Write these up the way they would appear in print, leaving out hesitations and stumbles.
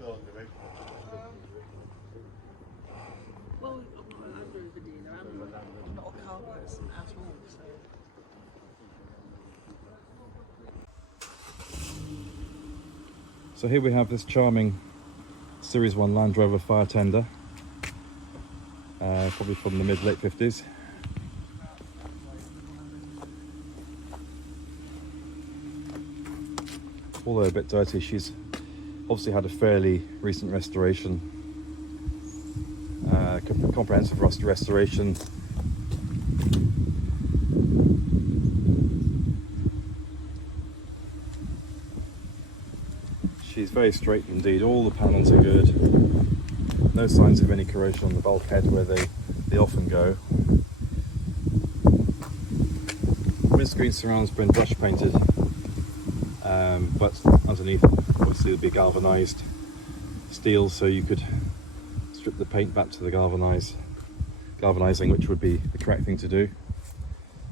Well, I'm not a Land Rover dealer. I'm not a car person at all. So here we have this charming Series 1 Land Rover fire tender, probably from the mid-late 50s. Although a bit dirty, she's obviously had a fairly recent restoration, comprehensive restoration. She's very straight indeed, all the panels are good. No signs of any corrosion on the bulkhead where they often go. Windscreen surround's been brush painted, but underneath obviously it'll be galvanised steel, so you could strip the paint back to the galvanising, which would be the correct thing to do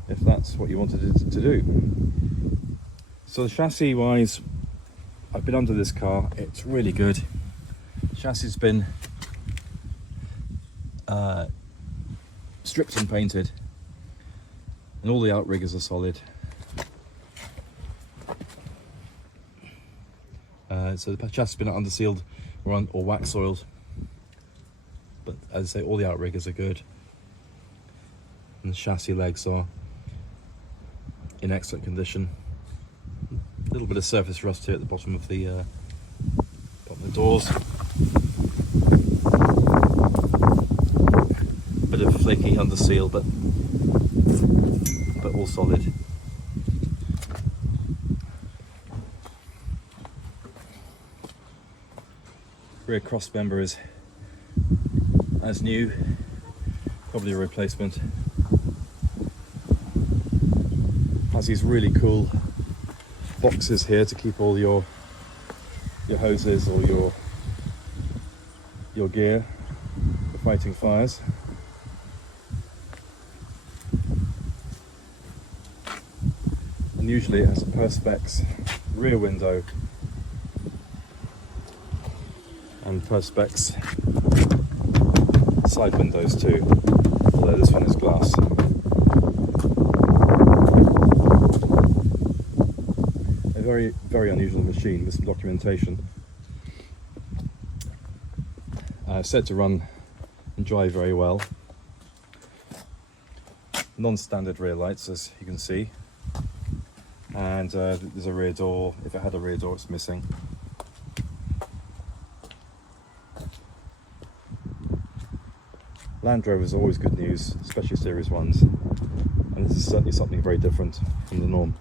if that's what you wanted it to do. So the chassis wise, I've been under this car, it's really good. Chassis has been stripped and painted, and all the outriggers are solid. So the chassis has been undersealed or wax oiled, but as I say, all the outriggers are good, and the chassis legs are in excellent condition. A little bit of surface rust here at the bottom of the doors. Bit of flaky underseal, but all solid. Rear cross member is as new, probably a replacement. Has these really cool boxes here to keep all your hoses or your gear for fighting fires. And usually it has a Perspex rear window and Perspex side windows too, although this one is glass. A very, very unusual machine with some documentation. Said to run and drive very well. Non-standard rear lights, as you can see, and there's a rear door. If it had a rear door, it's missing. Land Rover is always good news, especially Series 1s, and this is certainly something very different from the norm.